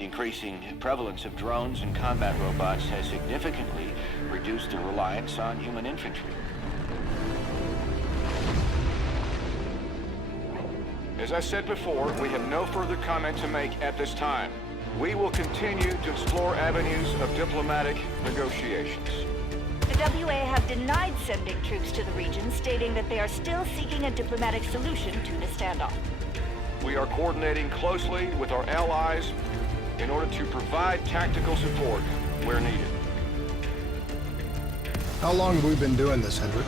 The increasing prevalence of drones and combat robots has significantly reduced the reliance on human infantry. As I said before, we have no further comment to make at this time. We will continue to explore avenues of diplomatic negotiations. The WA have denied sending troops to the region, stating that they are still seeking a diplomatic solution to the standoff. We are coordinating closely with our allies in order to provide tactical support where needed. How long have we been doing this, Hendricks?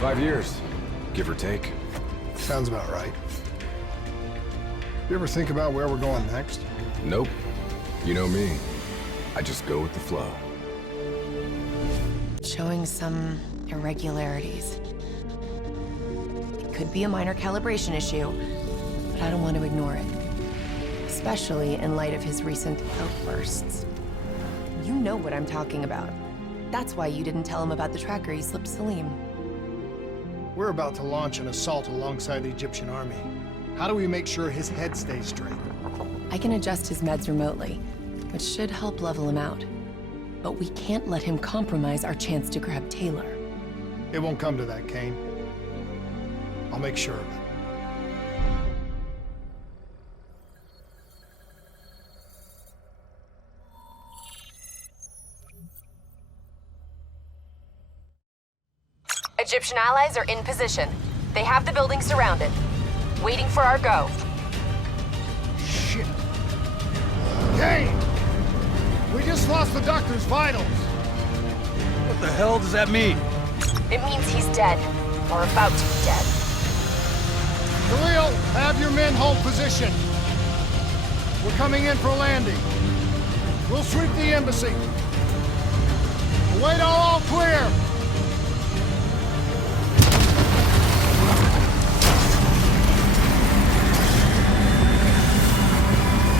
5 years, give or take. Sounds about right. You ever think about where we're going next? Nope. You know me. I just go with the flow. Showing some irregularities. It could be a minor calibration issue, but I don't want to ignore it. Especially in light of his recent outbursts. You know what I'm talking about. That's why you didn't tell him about the tracker he slipped Salim. We're about to launch an assault alongside the Egyptian army. How do we make sure his head stays straight? I can adjust his meds remotely, which should help level him out. But we can't let him compromise our chance to grab Taylor. It won't come to that, Kane. I'll make sure of it. Egyptian allies are in position. They have the building surrounded. Waiting for our go. Shit! Kane! We just lost the doctor's vitals! What the hell does that mean? It means he's dead. Or about to be dead. Khalil, have your men hold position. We're coming in for a landing. We'll sweep the embassy. Wait all clear!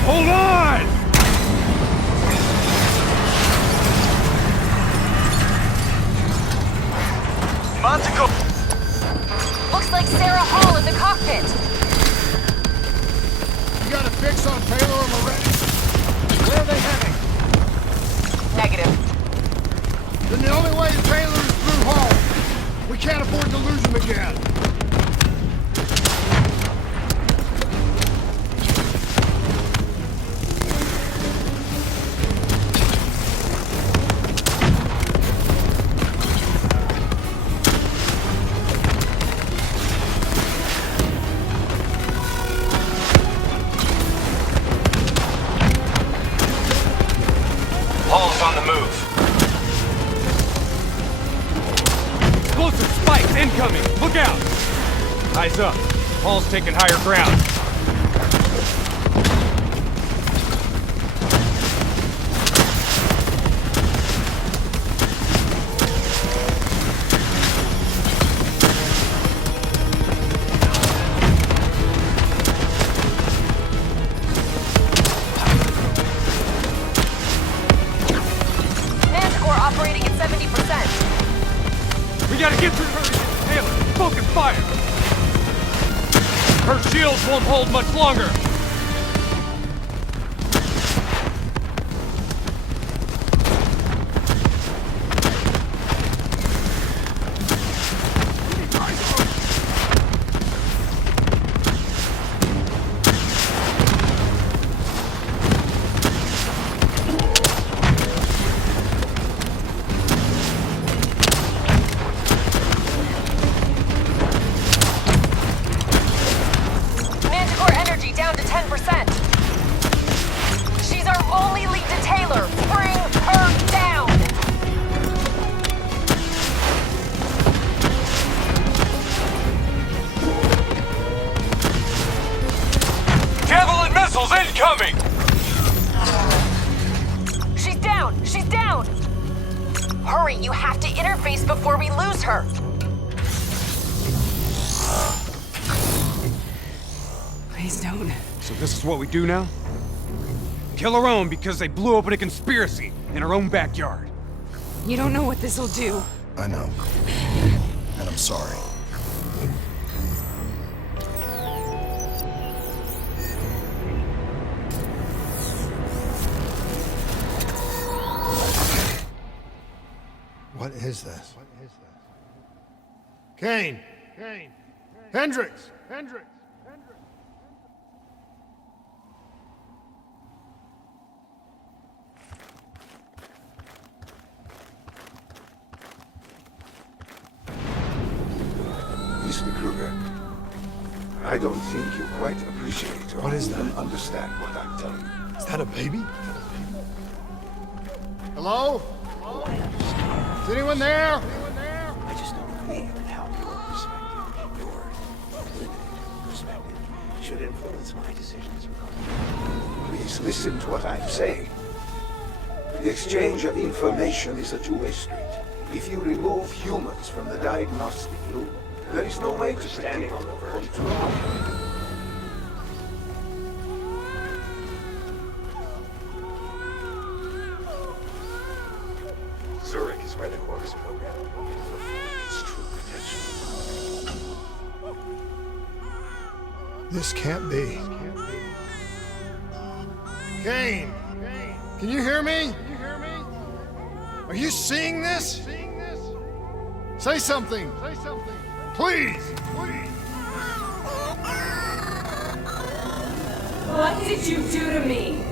Hold on! Montico! Looks like Sarah Hall in the cockpit. You got a fix on Taylor and Moretti? Where are they heading? Negative. Then the only way to Taylor is through Hall. We can't afford to lose him again. Hall's on the move. Explosive spikes incoming! Look out! Eyes up. Hall's taking higher ground. Operating at 70%. We gotta get through her. Taylor, focus fire! Her shields won't hold much longer! Down to 10%. She's our only lead to Taylor. Bring her down. Javelin missiles incoming! She's down. She's down. Hurry, you have to interface before we lose her. Please don't. So this is what we do now? Kill our own because they blew open a conspiracy in our own backyard. You don't know what this'll do. I know. And I'm sorry. What is this? Kane! Hendricks! Mr. Kruger, I don't think you quite appreciate or What is that? even understand what I'm telling you. Is that a baby? Hello? Is anyone there? I just don't believe in how your perspective, your limited perspective, should influence my decisions. Please listen to what I'm saying. The exchange of information is a two-way street. If you remove humans from the diagnostic loop, there is no way to standing on the verge of Zurich is where the Quartz program fulfills its true potential. This can't be. Kane! Can you hear me? Are you seeing this? Say something! Please! What did you do to me?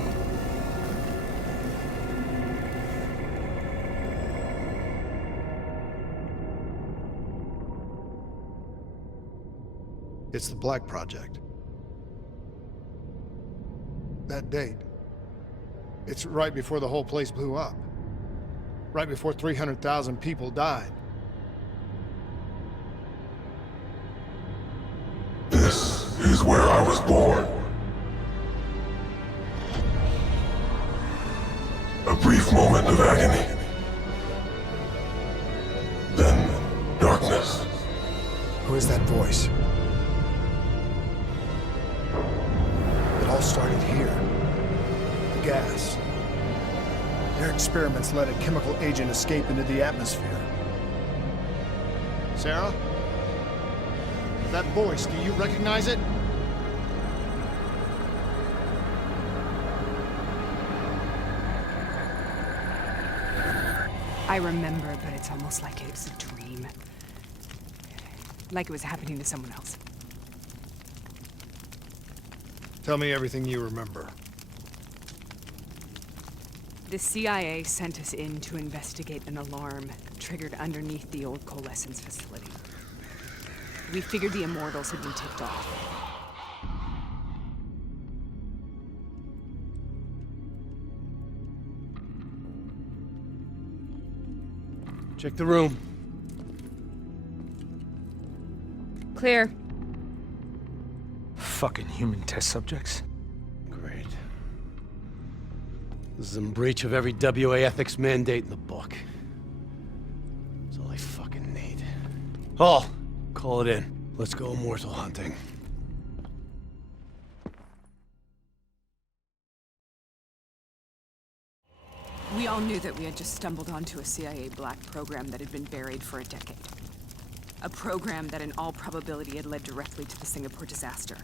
It's the Black Project. That date. It's right before the whole place blew up. Right before 300,000 people died. This is where I was born. A brief moment of agony. Then darkness. Who is that voice? It all started here. The gas. Their experiments let a chemical agent escape into the atmosphere. Sarah? That voice, do you recognize it? I remember, but it's almost like it was a dream. Like it was happening to someone else. Tell me everything you remember. The CIA sent us in to investigate an alarm triggered underneath the old coalescence facility. We figured the Immortals had been tipped off. Check the room. Clear. Fucking human test subjects. Great. This is in breach of every WA ethics mandate in the book. That's all I fucking need. Hall, call it in. Let's go immortal hunting. We all knew that we had just stumbled onto a CIA black program that had been buried for a decade. A program that in all probability had led directly to the Singapore disaster.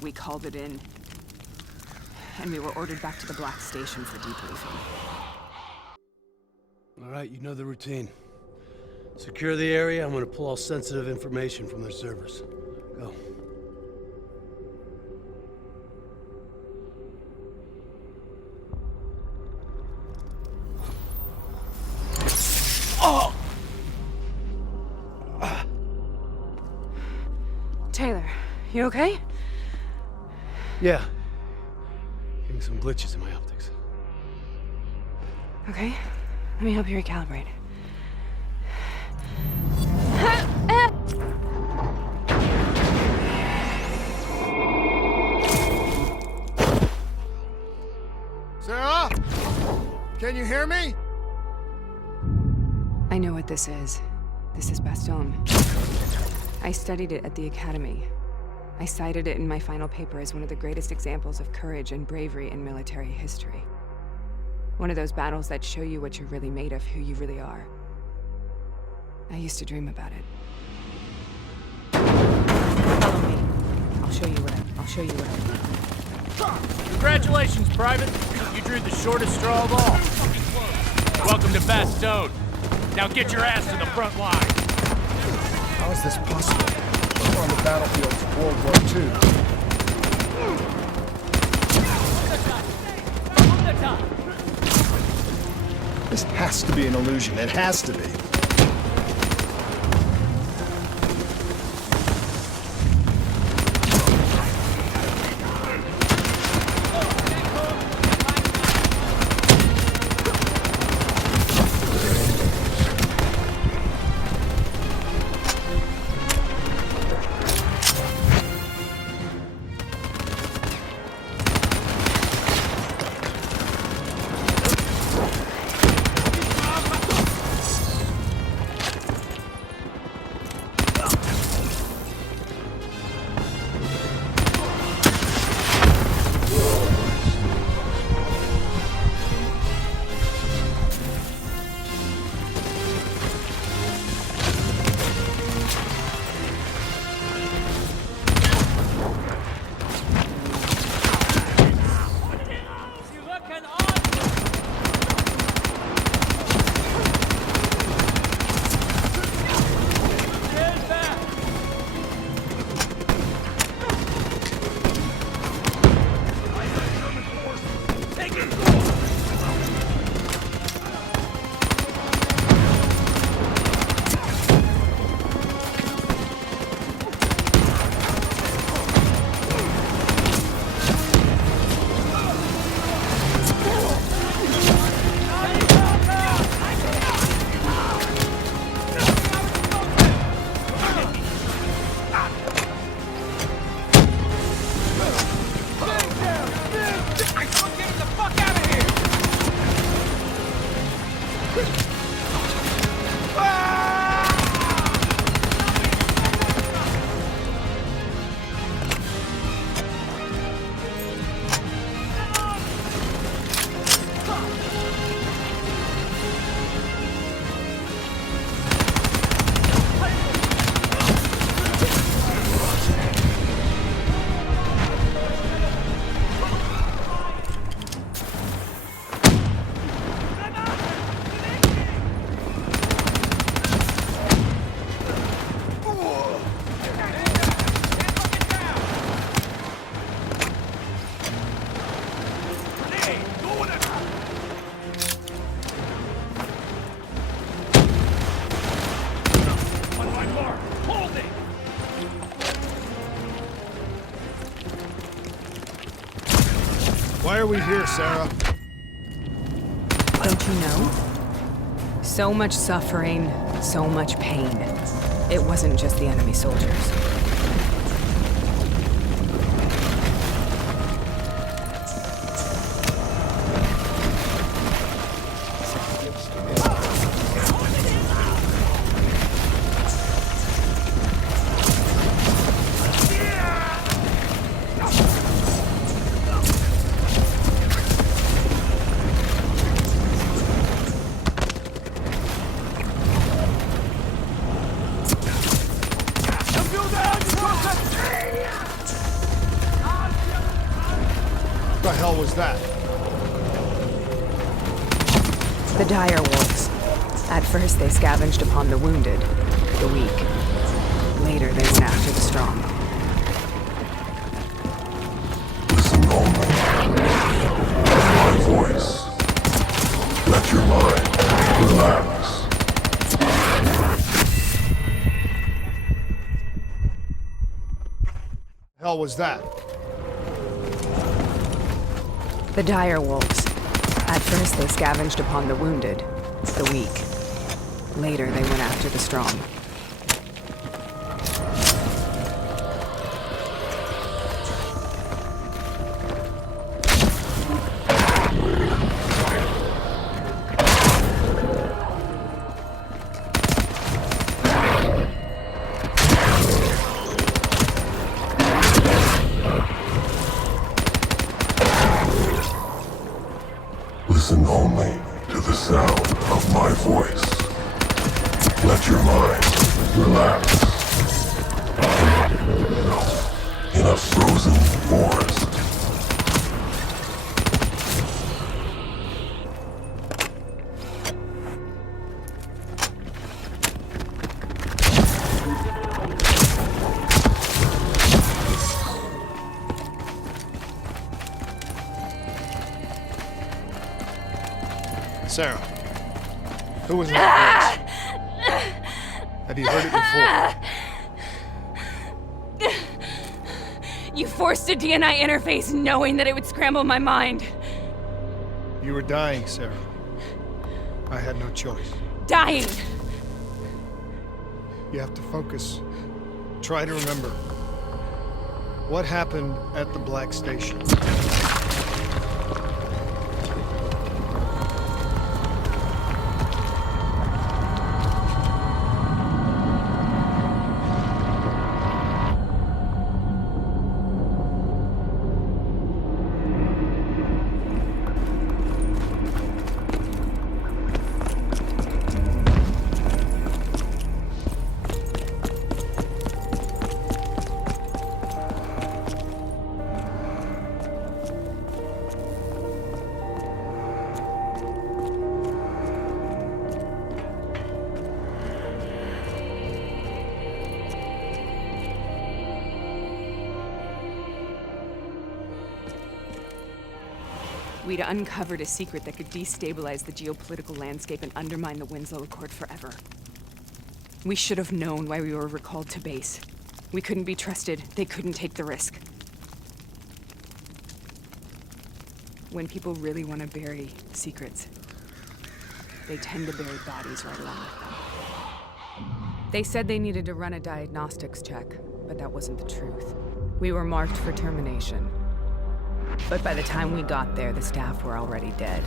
We called it in, and we were ordered back to the Black Station for debriefing. All right, you know the routine. Secure the area. I'm gonna pull all sensitive information from their servers. Go. Taylor, you okay? Yeah. Getting some glitches in my optics. Okay, let me help you recalibrate. Sarah? Can you hear me? I know what this is. This is Bastogne. I studied it at the Academy. I cited it in my final paper as one of the greatest examples of courage and bravery in military history. One of those battles that show you what you're really made of, who you really are. I used to dream about it. Follow me. I'll show you what I Congratulations, Private. You drew the shortest straw of all. Welcome to Bastogne. Now get your ass to the front line. How is this possible? We're on the battlefield of World War II. This has to be an illusion. It has to be. Why are we here, Sarah? Don't you know? So much suffering, so much pain. It wasn't just the enemy soldiers. What the hell was that? The dire wolves. At first they scavenged upon the wounded, the weak. Later they went after the strong. Listen only. My voice. Let your mind relax. The hell was that? The dire wolves. At first they scavenged upon the wounded, the weak. Later they went after the strong. Listen only to the sound of my voice. Let your mind relax. In a frozen forest. Sarah, who was that voice? Have you heard it before? You forced a DNI interface knowing that it would scramble my mind. You were dying, Sarah. I had no choice. Dying! You have to focus. Try to remember. What happened at the Black Station? We'd uncovered a secret that could destabilize the geopolitical landscape and undermine the Winslow Accord forever. We should have known why we were recalled to base. We couldn't be trusted. They couldn't take the risk. When people really want to bury secrets, they tend to bury bodies right along with them. They said they needed to run a diagnostics check, but that wasn't the truth. We were marked for termination. But by the time we got there, the staff were already dead.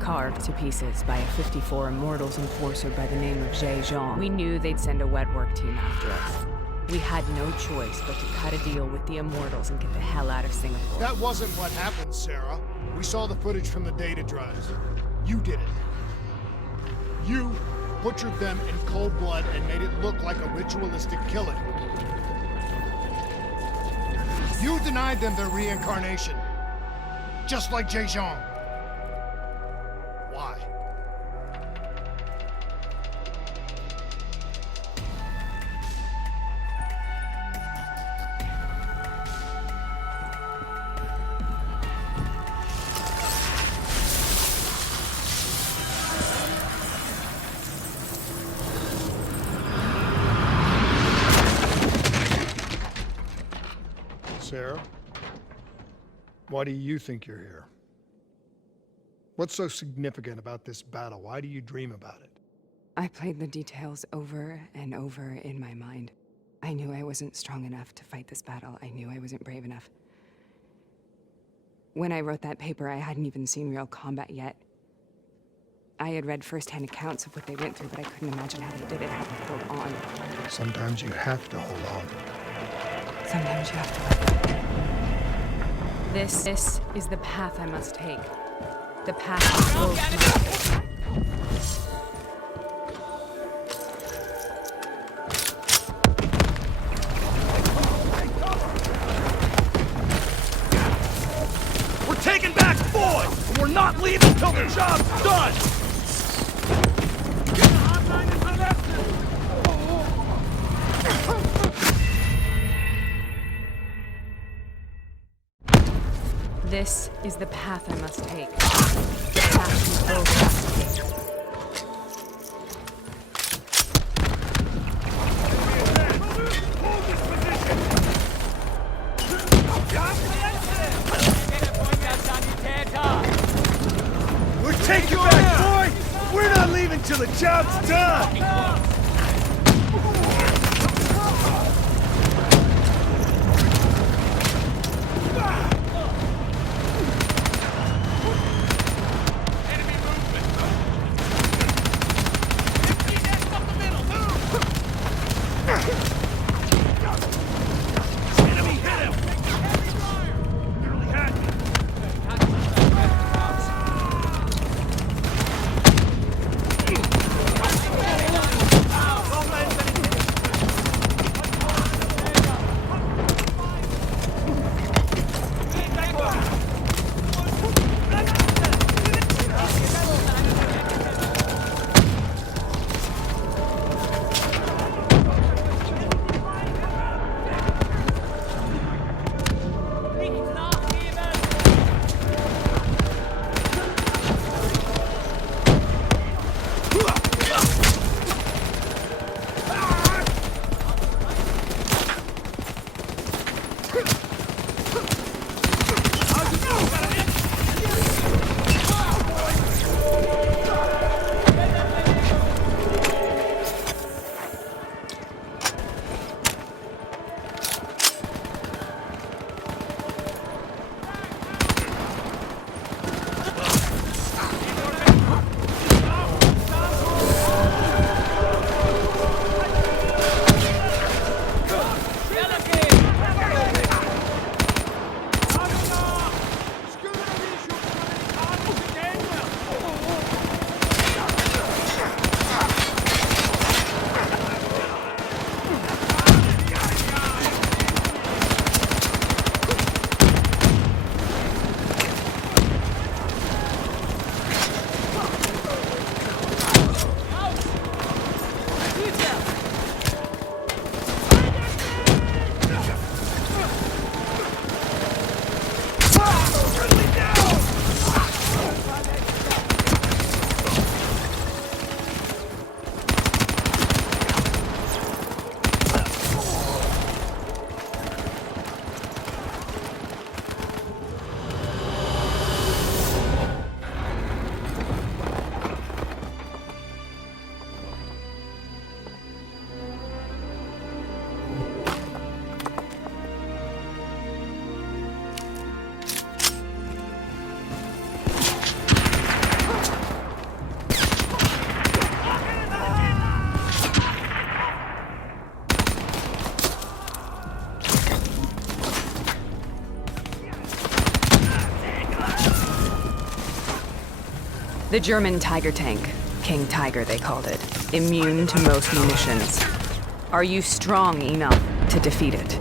Carved to pieces by a 54 Immortals enforcer by the name of Jay Jean. We knew they'd send a wet work team after us. We had no choice but to cut a deal with the Immortals and get the hell out of Singapore. That wasn't what happened, Sarah. We saw the footage from the data drives. You did it. You butchered them in cold blood and made it look like a ritualistic killing. You denied them their reincarnation. Just like Jay Jean. Why? Sarah? Why do you think you're here? What's so significant about this battle? Why do you dream about it? I played the details over and over in my mind. I knew I wasn't strong enough to fight this battle. I knew I wasn't brave enough. When I wrote that paper, I hadn't even seen real combat yet. I had read first-hand accounts of what they went through, but I couldn't imagine how they did it, how they held on. Sometimes you have to hold on. Sometimes you have to let go. This is the path I must take. The path we both must take. We're taking back Boyd, and we're not leaving till the job's done! This is the path I must take. The path we both must take. We're taking back Boyd! We're not leaving till the job's done! The German Tiger tank. King Tiger, they called it. Immune to most munitions. Are you strong enough to defeat it?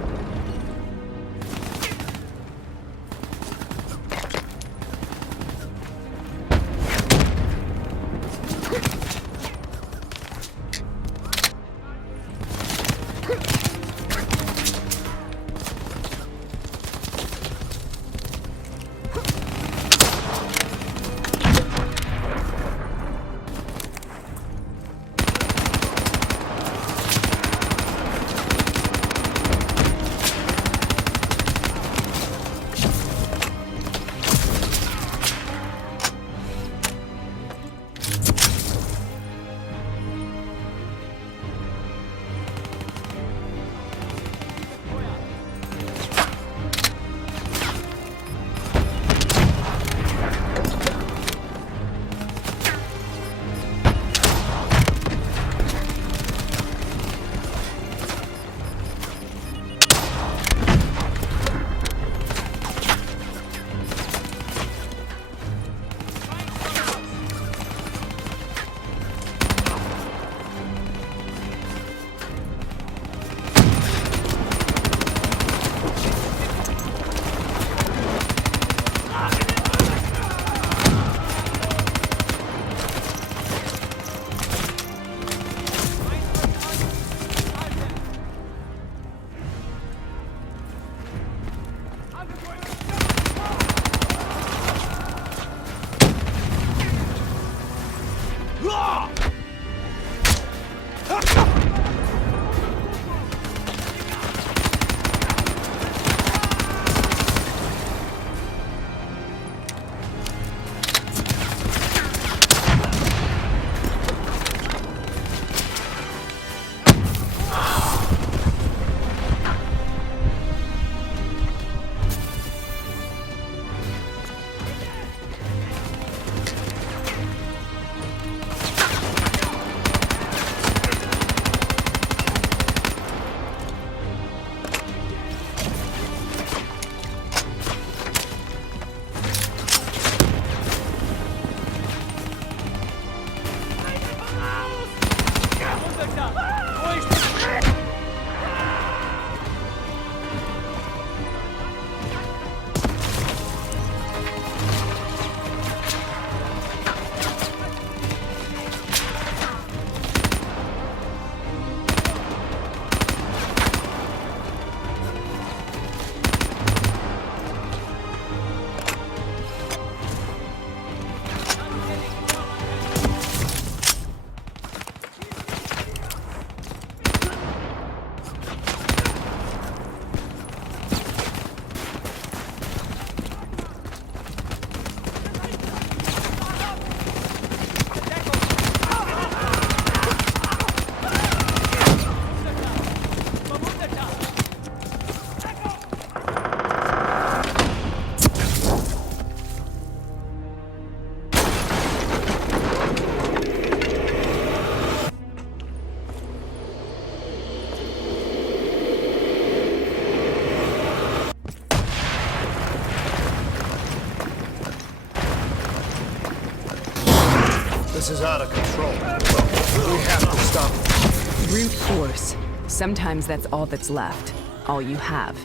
This is out of control. We have to stop it. Brute force. Sometimes that's all that's left. All you have.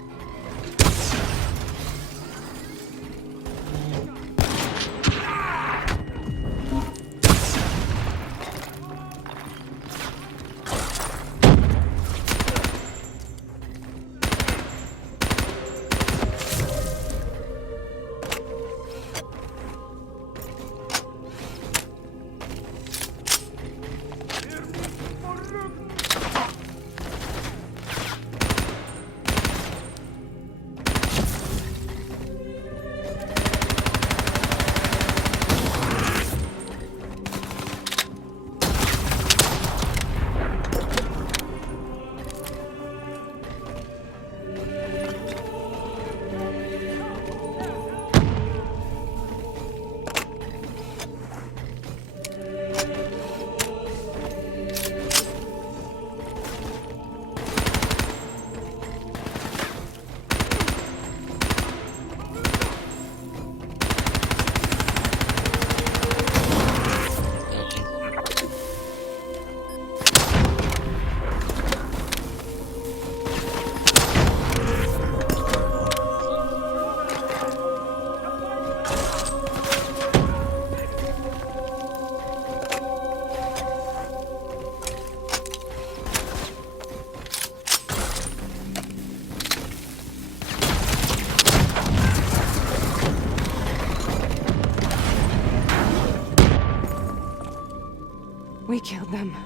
We killed them.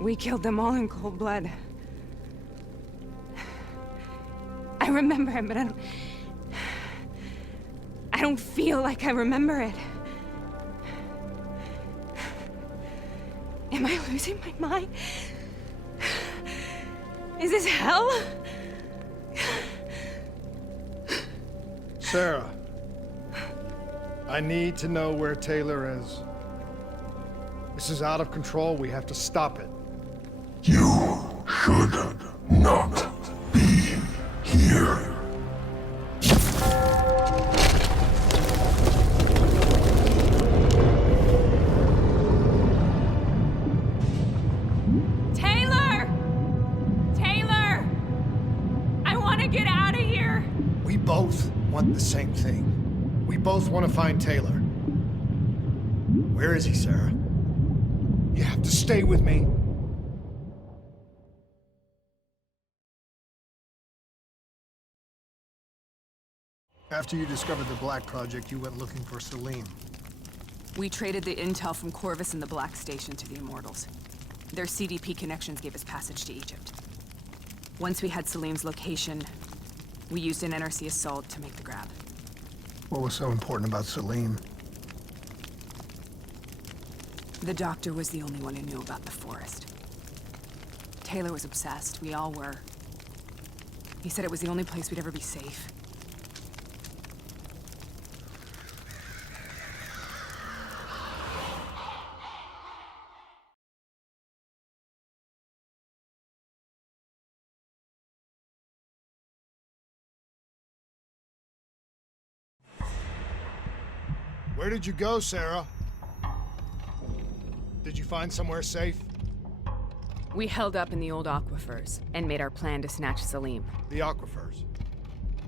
We killed them all in cold blood. I remember it, but I don't feel like I remember it. Am I losing my mind? Is this hell? Sarah, I need to know where Taylor is. This is out of control. We have to stop it. You should not be here. Taylor! Taylor! I want to get out of here! We both want the same thing. We both want to find Taylor. Where is he, Sarah? You have to stay with me. After you discovered the Black Project, you went looking for Salim. We traded the intel from Corvus and the Black Station to the Immortals. Their CDP connections gave us passage to Egypt. Once we had Salim's location, we used an NRC assault to make the grab. What was so important about Salim? The doctor was the only one who knew about the forest. Taylor was obsessed. We all were. He said it was the only place we'd ever be safe. Where did you go, Sarah? Did you find somewhere safe? We held up in the old aquifers and made our plan to snatch Salim. The aquifers.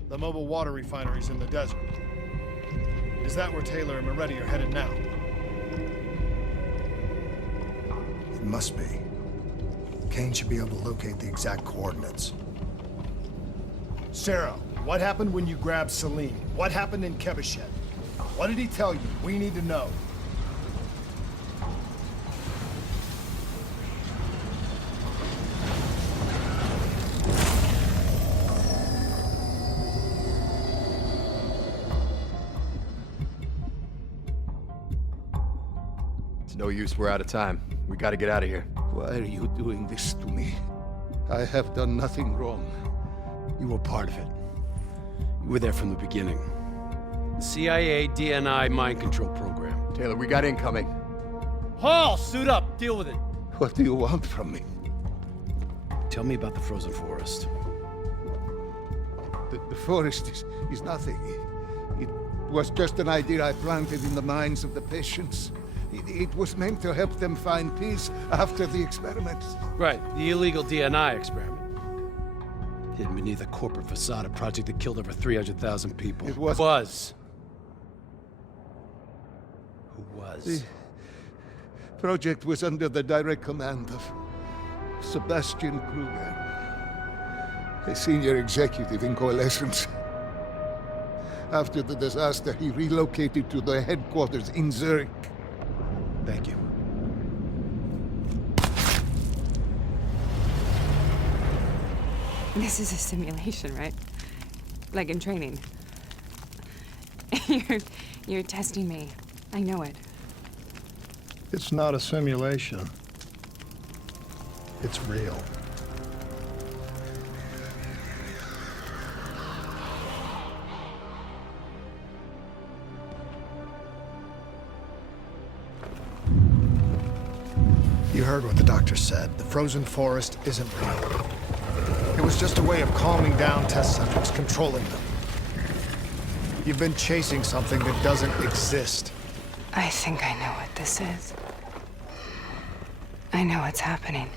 The mobile water refineries in the desert. Is that where Taylor and Moretti are headed now? It must be. Kane should be able to locate the exact coordinates. Sarah, what happened when you grabbed Salim? What happened in Kevashet? What did he tell you? We need to know. It's no use, we're out of time. We gotta get out of here. Why are you doing this to me? I have done nothing wrong. You were part of it. You were there from the beginning. The CIA DNI mind control program. Taylor, we got incoming. Hall, suit up. Deal with it. What do you want from me? Tell me about the frozen forest. The forest is nothing. It was just an idea I planted in the minds of the patients. It was meant to help them find peace after the experiments. Right, the illegal DNI experiment. Hidden beneath a corporate facade, a project that killed over 300,000 people. It was... Who was? The project was under the direct command of Sebastian Kruger, a senior executive in Coalescence. After the disaster, he relocated to the headquarters in Zurich. Thank you. This is a simulation, right? Like in training. You're testing me. I know it. It's not a simulation. It's real. You heard what the doctor said. The frozen forest isn't real. It was just a way of calming down test subjects, controlling them. You've been chasing something that doesn't exist. I think I know what this is. I know what's happening.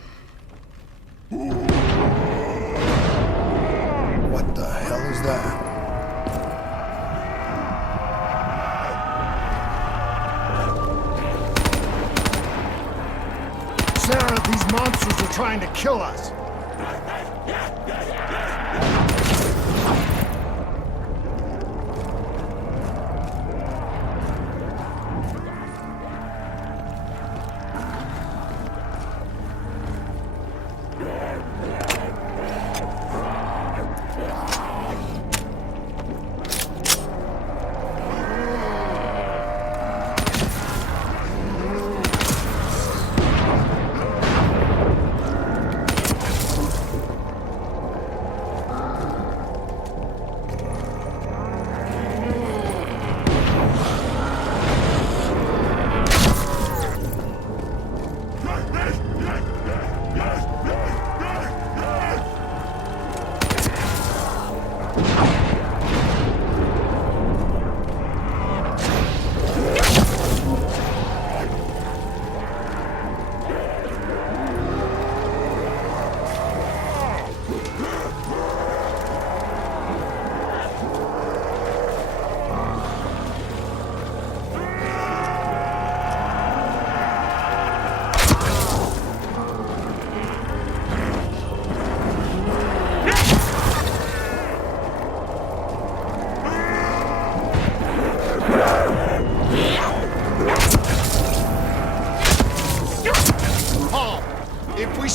What the hell is that? Sarah, these monsters are trying to kill us!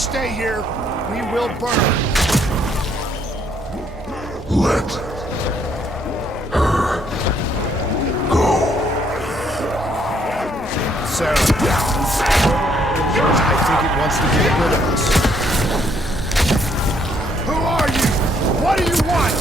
stay here, we will burn. Let her go. Sarah. I think it wants to get rid of us. Who are you? What do you want?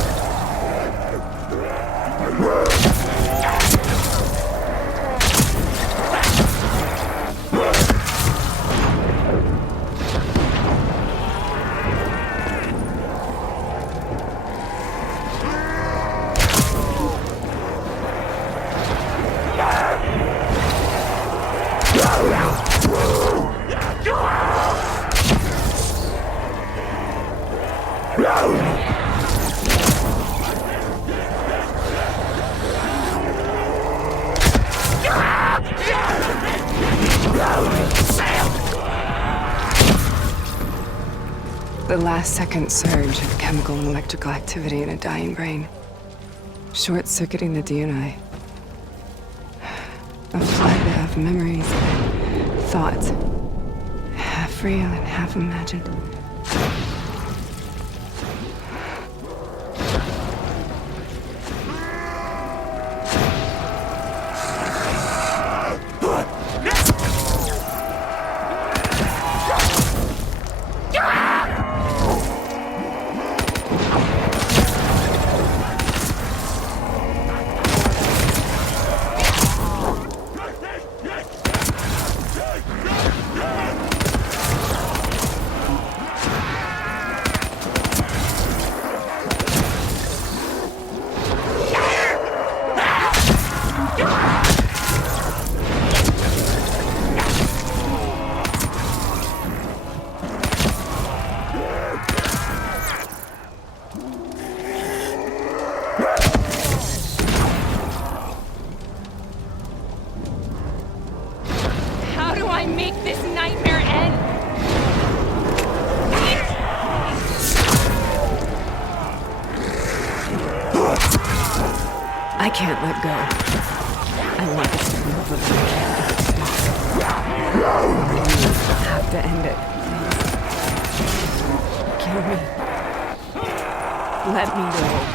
The last-second surge of chemical and electrical activity in a dying brain. Short-circuiting the DNA. A flood of memories, thoughts. Half real and half imagined. How do I make this nightmare end? I can't let go. I want this to move over, but I have to end it. Kill me. Let me go.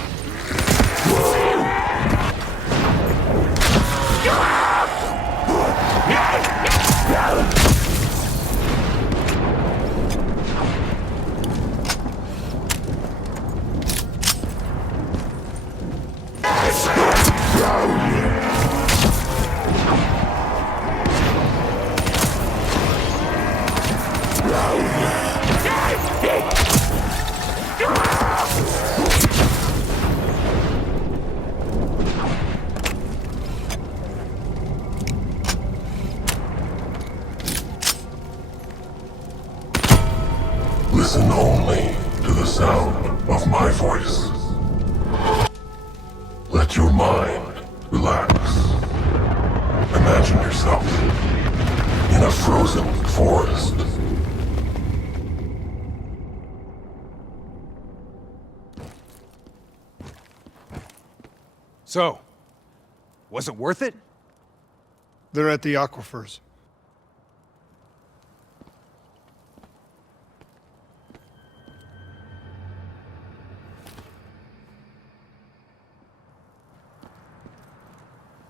Listen only to the sound of my voice. Let your mind relax. Imagine yourself in a frozen forest. So, was it worth it? They're at the aquifers.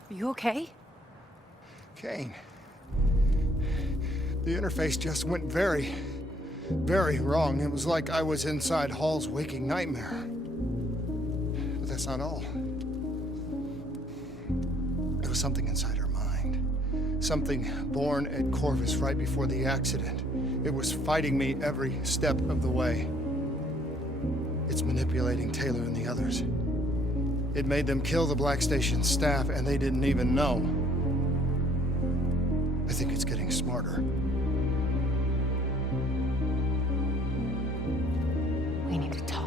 Are you okay? Kane. The interface just went very, very wrong. It was like I was inside Hall's waking nightmare. But that's not all. There was something inside her mind. Something born at Corvus right before the accident. It was fighting me every step of the way. It's manipulating Taylor and the others. It made them kill the Black Station staff, and they didn't even know. I think it's getting smarter. We need to talk.